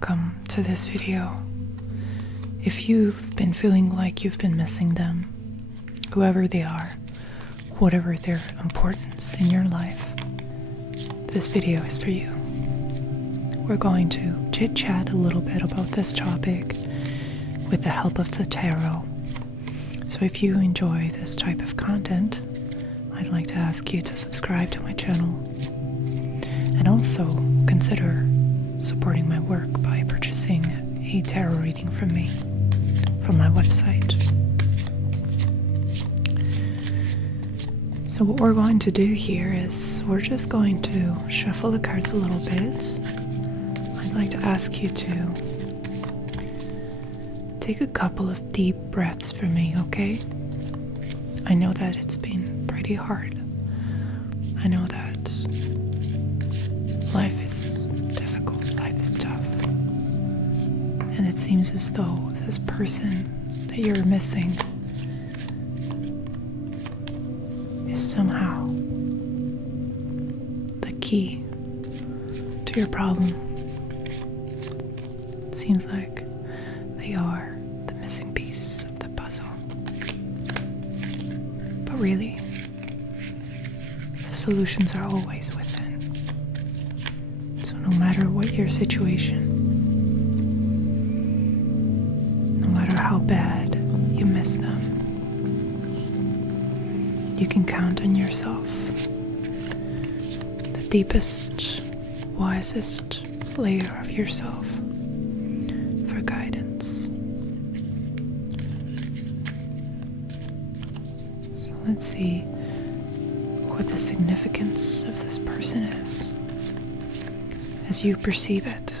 welcome to this video. If you've been feeling like you've been missing them, whoever they are, whatever their importance in your life, this video is for you. We're going to chit-chat a little bit about this topic with the help of the tarot. So if you enjoy this type of content, I'd like to ask you to subscribe to my channel and also consider supporting my work by purchasing a tarot reading from me from my website. So what we're going to do here is we're just going to shuffle the cards a little bit. I'd like to ask you to take a couple of deep breaths for me, okay? I know that it's been pretty hard. I know that life is difficult, life is tough. And it seems as though this person that you're missing is somehow the key to your problem. It seems like they are the missing piece of the puzzle. But really, the solutions are always within. So no matter what your situation, no matter how bad you miss them, you can count on yourself, the deepest, wisest layer of yourself, for guidance. So let's see what the significance of this person is as you perceive it.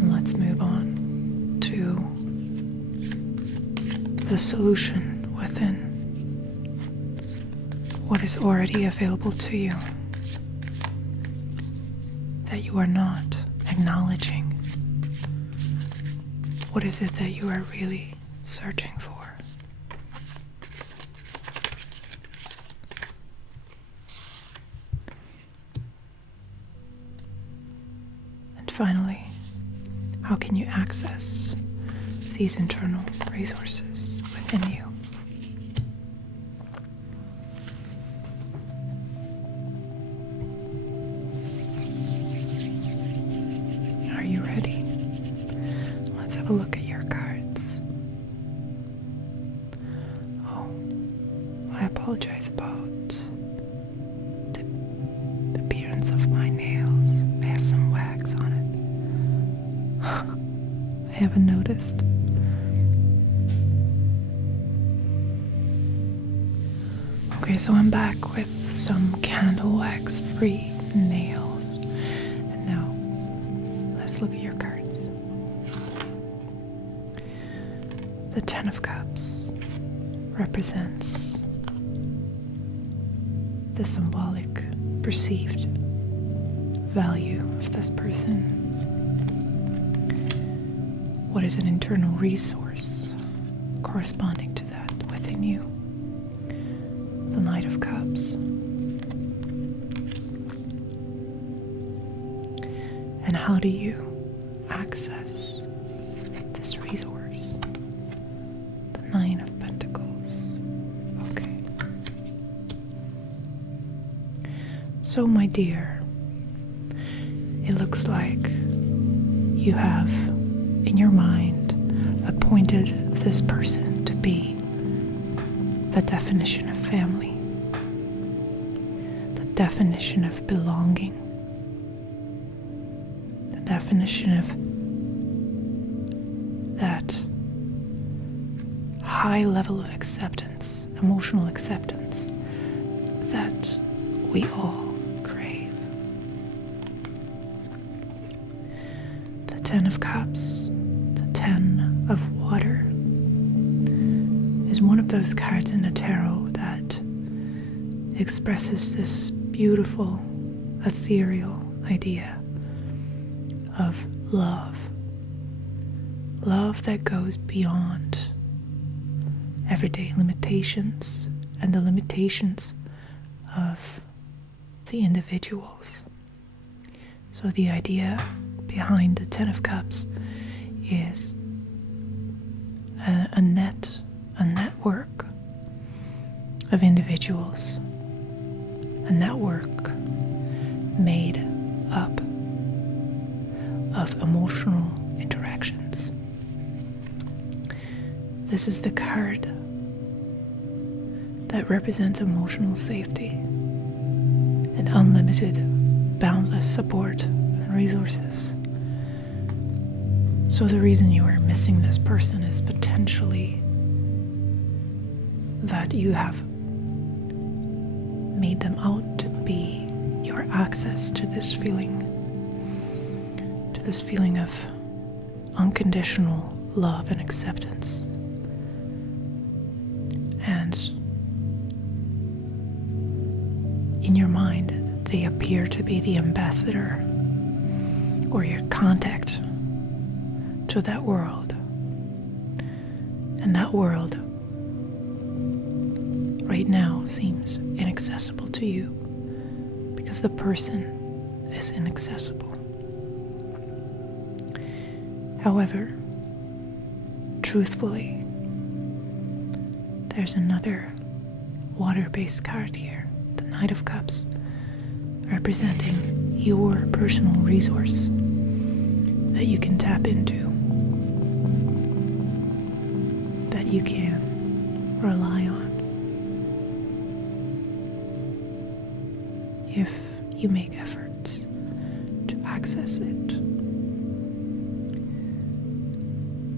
And let's move on to the solution within, what is already available to you that you are not acknowledging. What is it that you are really searching for? And finally, how can you access these internal resources within you? Are you ready? Let's have a look at your cards. Oh, I apologize about the appearance of my nails. I have some wax on it. I haven't noticed. Okay, so I'm back with some candle wax free nails. And now, let's look at your cards. The Ten of Cups represents the symbolic, perceived value of this person. What is an internal resource corresponding to that within you? The Knight of Cups. And how do you access this resource? The Nine of Pentacles. Okay. So, my dear, it looks like you have in your mind appointed this person to be the definition of family, the definition of belonging, the definition of that high level of acceptance, emotional acceptance that we all crave. The Ten of Cups, the Ten of Water, is one of those cards in the tarot that expresses this beautiful, ethereal idea of love. Love that goes beyond everyday limitations and the limitations of the individuals. So the idea behind the Ten of Cups is a network of individuals, a network made up of emotional interactions. This is the card that represents emotional safety and unlimited, boundless support and resources. So the reason you are missing this person is potentially that you have made them out to be your access to this feeling of unconditional love and acceptance. And in your mind, they appear to be the ambassador or your contact to that world. And that world right now seems inaccessible to you because the person is inaccessible. However, truthfully, there's another water-based card here, the Knight of Cups, representing your personal resource that you can tap into, that you can rely on if you make efforts to access it.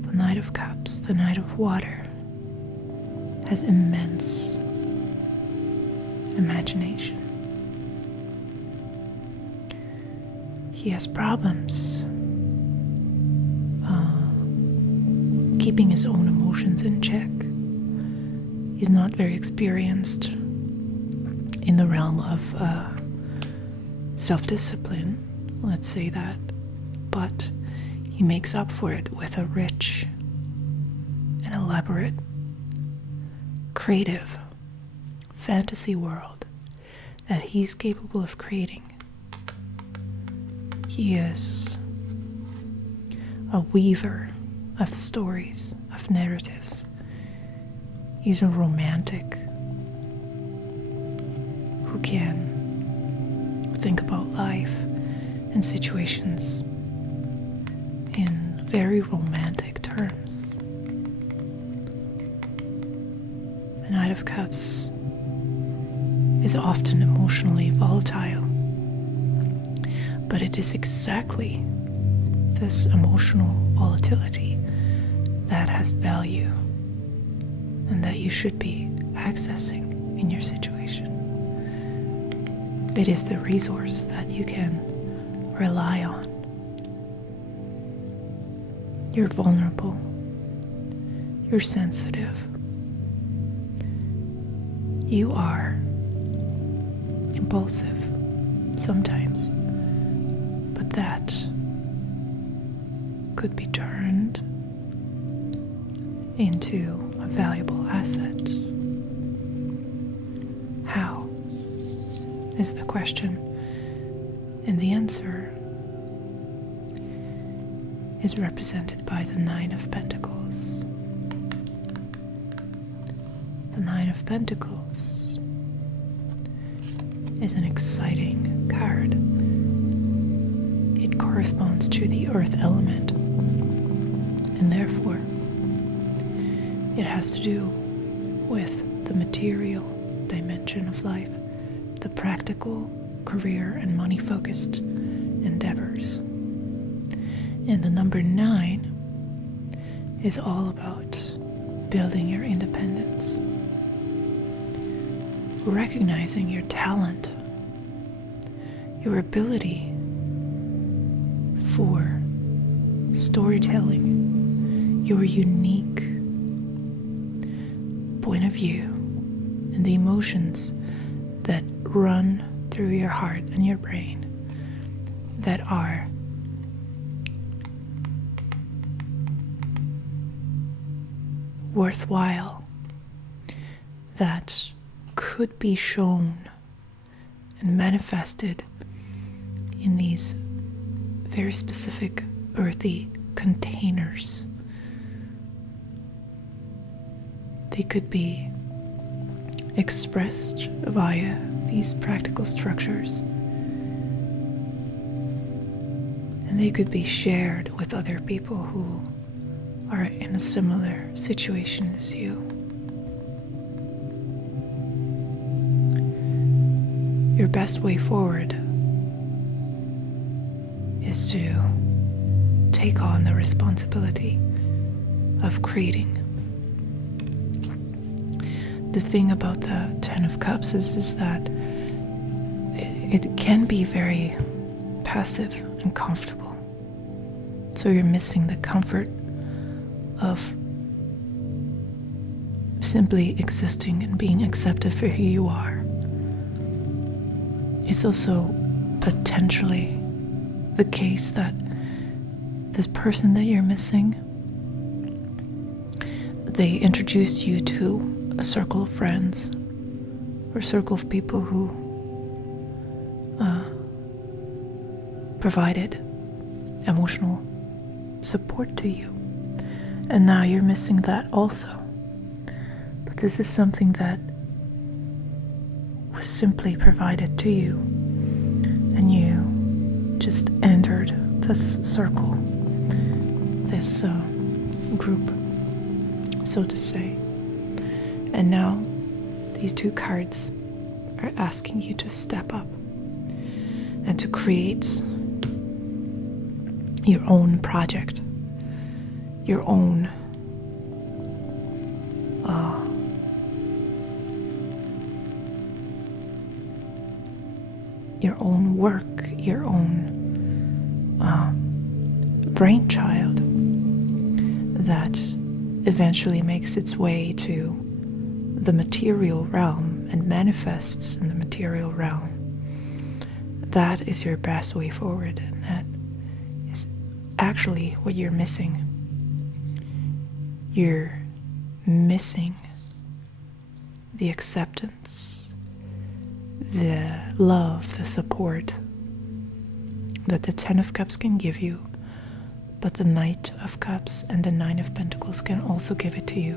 The Knight of Cups, the Knight of Water, has immense imagination. He has problems keeping his own emotions in check. He's not very experienced in the realm of self-discipline, let's say that, but he makes up for it with a rich and elaborate, creative fantasy world that he's capable of creating. He is a weaver of stories, of narratives. He's a romantic who can think about life and situations in very romantic terms. The Knight of Cups is often emotionally volatile, but it is exactly this emotional volatility that has value and that you should be accessing in your situation. It is the resource that you can rely on. You're vulnerable. You're sensitive. You are impulsive sometimes, but that could be turned into a valuable asset. How is the question, and the answer is represented by the Nine of Pentacles. The Nine of Pentacles is an exciting card. It corresponds to the earth element, and therefore it has to do with the material dimension of life, the practical, career, and money-focused endeavors. And the number 9 is all about building your independence, recognizing your talent, your ability for storytelling, your unique point of view, and the emotions that run through your heart and your brain that are worthwhile, that could be shown and manifested in these very specific earthy containers. They could be expressed via these practical structures, and they could be shared with other people who are in a similar situation as you. Your best way forward is to take on the responsibility of creating. The thing about the Ten of Cups is that it can be very passive and comfortable. So you're missing the comfort of simply existing and being accepted for who you are. It's also potentially the case that this person that you're missing, they introduced you to a circle of friends or a circle of people who provided emotional support to you, and now you're missing that also. But this is something that was simply provided to you, and you just entered this circle, this group, so to say. And now these two cards are asking you to step up and to create your own project, your own work, your own brainchild that eventually makes its way to the material realm and manifests in the material realm. That is your best way forward, and that is actually what you're missing. You're missing the acceptance, the love, the support that the Ten of Cups can give you, but the Knight of Cups and the Nine of Pentacles can also give it to you.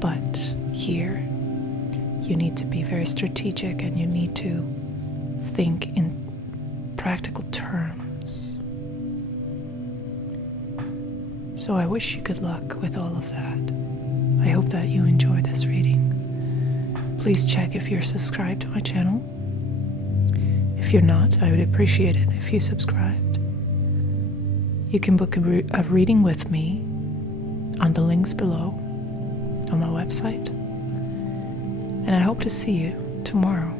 But here, you need to be very strategic, and you need to think in practical terms. So I wish you good luck with all of that. I hope that you enjoy this reading. Please check if you're subscribed to my channel. If you're not, I would appreciate it if you subscribed. You can book a reading with me on the links below on my website. And I hope to see you tomorrow.